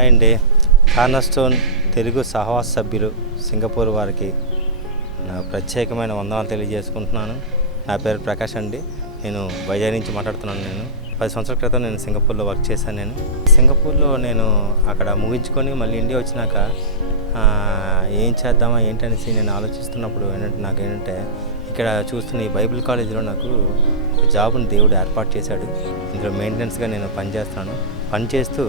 Hi అండి. Cornerstone Telugu సహవాస సభ్యులు Singapore వారికి నా ప్రత్యేకమైన వందనాలు తెలియజేసుకుంటున్నాను. నా పేరు ప్రకాష్ అండి. నేను వైజాగ్ నుంచి మాట్లాడుతున్నాను. నేను 10 సంవత్సరాల క్రితం నేను సింగపూర్లో వర్క్ చేశాను. సింగపూర్లో నేను అక్కడ ముగించుకొని మళ్ళీ ఇండియా వచ్చినాక ఏం చేద్దామా ఏంటనేసి నేను ఆలోచిస్తున్నప్పుడు నాకేంటంటే ఇక్కడ చూస్తున్న ఈ బైబిల్ కాలేజీలో నాకు ఒక జాబ్ని దేవుడు ఏర్పాటు చేశాడు. ఇందులో మెయింటెనెన్స్గా నేను పనిచేస్తాను. పనిచేస్తూ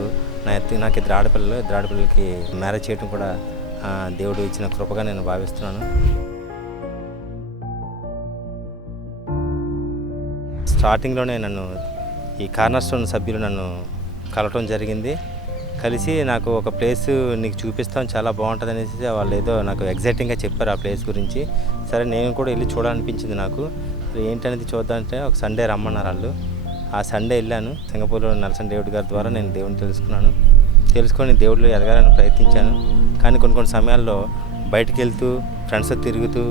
నాకు ఇద్దరు ఆడపిల్లలకి మ్యారేజ్ చేయడం కూడా దేవుడు ఇచ్చిన కృపగా నేను భావిస్తున్నాను. స్టార్టింగ్లోనే నన్ను ఈ కార్నర్స్టోన్ సభ్యులు నన్ను కలవటం జరిగింది. కలిసి నాకు ఒక ప్లేస్ నీకు చూపిస్తాం, చాలా బాగుంటుంది అనేసి వాళ్ళు ఏదో నాకు ఎగ్జైటింగ్గా చెప్పారు ఆ ప్లేస్ గురించి. సరే నేను కూడా వెళ్ళి చూడాలనిపించింది నాకు. ఏంటనేది చూద్దామంటే ఒక సండే రమ్మన్నారు వాళ్ళు. ఆ సండే వెళ్ళాను. సింగపూర్లో నరసింహ డేవిడ్ గారి ద్వారా నేను దేవుని తెలుసుకొని దేవుడిలో ఎదగాలని ప్రయత్నించాను. కానీ కొన్ని సమయాల్లో బయటికి వెళ్తూ ఫ్రెండ్స్తో తిరుగుతూ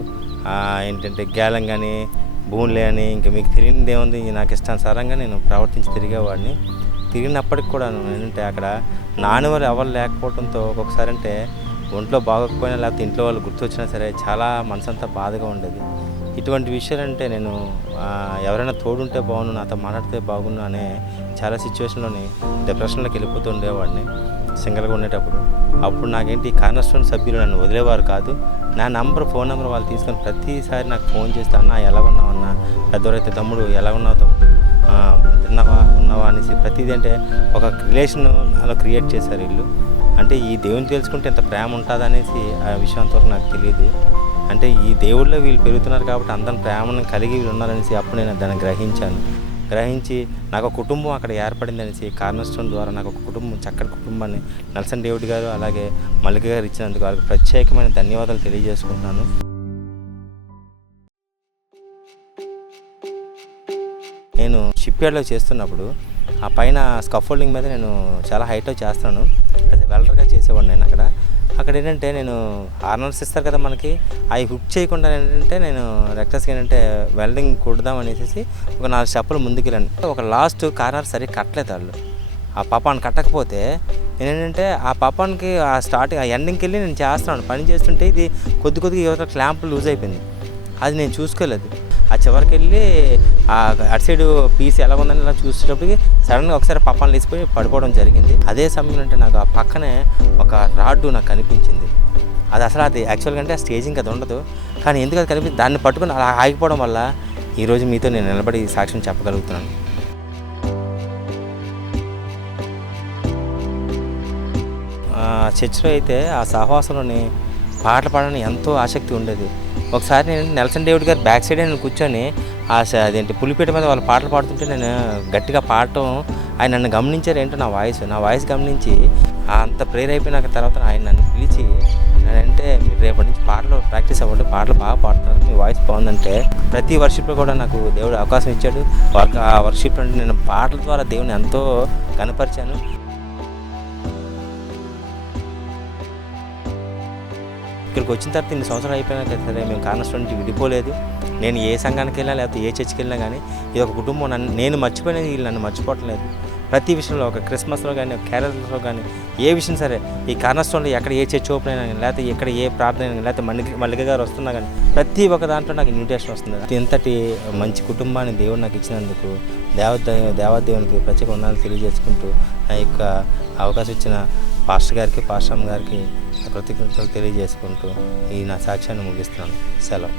ఏంటంటే గ్యాలం కానీ భూములే అని ఇంకా మీకు తెలియనిది ఏముంది, నాకు ఇష్టానుసారంగా నేను ప్రవర్తించి తిరిగేవాడిని. తిరిగినప్పటికి కూడా ఏంటంటే అక్కడ నాన్నవారు ఎవరు లేకపోవడంతో ఒక్కొక్కసారి అంటే ఒంట్లో బాగోకపోయినా లేకపోతే ఇంట్లో వాళ్ళు గుర్తొచ్చినా సరే చాలా మనసంతా బాధగా ఉండేది. ఇటువంటి విషయాలంటే నేను ఎవరైనా తోడుంటే బాగుండు, నాతో మాట్లాడితే బాగుండు అనే చాలా సిచ్యువేషన్లోని డిప్రెషన్లోకి వెళ్ళిపోతూ ఉండేవాడిని సింగిల్గా ఉండేటప్పుడు. అప్పుడు నాకేంటి కార్నర్స్టోన్ సభ్యులు నన్ను వదిలేవారు కాదు. నా ఫోన్ నెంబర్ వాళ్ళు తీసుకొని ప్రతిసారి నాకు ఫోన్ చేస్తే అన్న ఎలా ఉన్నావు అన్న, పెద్దవారైతే తమ్ముడు ఎలా ఉన్నావు తమ్ముడు, ఉన్నావా అనేసి ప్రతిదీ అంటే ఒక రిలేషన్ అలా క్రియేట్ చేశారు వీళ్ళు. అంటే ఈ దేవుని తెలుసుకుంటే ఎంత ప్రేమ ఉంటుంది అనేసి ఆ విషయం అంతవరకు నాకు తెలియదు. అంటే ఈ దేవుళ్ళో వీళ్ళు పెరుగుతున్నారు కాబట్టి అందరి ప్రేమను కలిగి వీళ్ళు ఉన్నారనేసి అప్పుడు నేను దాన్ని గ్రహించి నాకు ఒక కుటుంబం అక్కడ ఏర్పడింది అనేసి కార్నర్స్టోన్ ద్వారా నాకు ఒక కుటుంబం, చక్కటి కుటుంబాన్ని నరసింహ డేవిడ్ గారు అలాగే మల్లిక గారు ఇచ్చినందుకు వాళ్ళకి ప్రత్యేకమైన ధన్యవాదాలు తెలియజేసుకుంటున్నాను. నేను షిప్ యార్డ్లో చేస్తున్నప్పుడు ఆ పైన స్కఫోల్డింగ్ మీద నేను చాలా హైట్లో చేస్తాను. అది వెల్డర్గా చేసేవాడిని నేను అక్కడ ఏంటంటే నేను హార్నర్స్ ఇస్తారు కదా మనకి, అవి హుక్ చేయకుండా ఏంటంటే నేను రెక్టర్స్కి ఏంటంటే వెల్డింగ్ కుడదాం అనేసి ఒక 4 స్టెప్పులు ముందుకు వెళ్ళాను. ఒక లాస్ట్ కార్నర్ సరిగ్గా కట్టలేదు వాళ్ళు. ఆ పాపాన్ని కట్టకపోతే నేనేంటంటే ఆ పాపానికి ఆ ఎండింగ్కి వెళ్ళి నేను చేస్తున్నాను. పని చేస్తుంటే ఇది కొద్దిగా యువత క్లాంప్ లూజ్ అయిపోయింది. అది నేను చూసుకోలేదు. ఆ చివరికి వెళ్ళి అటు సైడు పీస్ ఎలా ఉందని ఇలా చూసేటప్పటికి సడన్గా ఒకసారి పప్పాన్ని లేచిపోయి పడిపోవడం జరిగింది. అదే సమయంలో అంటే నాకు ఆ పక్కనే ఒక రాడ్డు నాకు కనిపించింది. అది యాక్చువల్గా అంటే ఆ స్టేజింగ్ అది ఉండదు, కానీ ఎందుకు అది కనిపించింది, దాన్ని పట్టుకుని అలా ఆగిపోవడం వల్ల ఈరోజు మీతో నేను నిలబడి సాక్ష్యం చెప్పగలుగుతున్నాను. చర్చిలో అయితే ఆ సహవాసంలోని పాటలు పాడడానికి ఎంతో ఆసక్తి ఉండేది. ఒకసారి నేను నరసింహ డేవిడ్ గారు బ్యాక్ సైడే నేను కూర్చొని అదేంటి పులిపేట మీద వాళ్ళు పాటలు పాడుతుంటే నేను గట్టిగా పాడటం ఆయన నన్ను గమనించారు. ఏంటో నా వాయిస్ గమనించి అంత ప్రేయర్ అయిపోయిన తర్వాత ఆయన నన్ను పిలిచి అంటే మీరు రేపటి నుంచి పాటలు ప్రాక్టీస్ అవ్వండి, పాటలు బాగా పాడుతున్నారు, మీ వాయిస్ బాగుందంటే ప్రతి వర్షిప్లో కూడా నాకు దేవుడు అవకాశం ఇచ్చాడు. ఆ వర్షిప్లో నేను పాటల ద్వారా దేవుని ఎంతో కనపరిచాను. ఇక్కడికి వచ్చిన తర్వాత 2 సంవత్సరాలు అయిపోయినాక సరే మేము కార్నర్స్టోన్ నుంచి విడిపోలేదు. నేను ఏ సంఘానికి వెళ్ళినా లేకపోతే ఏ చర్చికి వెళ్ళినా కానీ ఇది ఒక కుటుంబం. నేను మర్చిపోయినది వీళ్ళు నన్ను మర్చిపోవట్లేదు. ప్రతి విషయంలో ఒక క్రిస్మస్లో కానీ ఒక క్యారల్స్లో కానీ ఏ విషయం సరే ఈ కార్నర్స్టోన్లో ఎక్కడ ఏ చర్చ్ ఓపెన్ అయినా కానీ లేకపోతే ఎక్కడ ఏ ప్రార్థన అయినా లేకపోతే మల్లిక గారు వస్తున్నా కానీ ప్రతి ఒక్క దాంట్లో నాకు ఇన్విటేషన్ వస్తుంది. ఇంతటి మంచి కుటుంబాన్ని దేవుడు నాకు ఇచ్చినందుకు దేవాదేవునికి ప్రత్యేక వందనాలు తెలియజేసుకుంటూ నా యొక్క అవకాశం ఇచ్చిన పాస్టర్ అమ్మ గారికి కృతజ్ఞతలు తెలియజేసుకుంటూ ఈ నా సాక్ష్యాన్ని ముగిస్తున్నాను. సెలవు.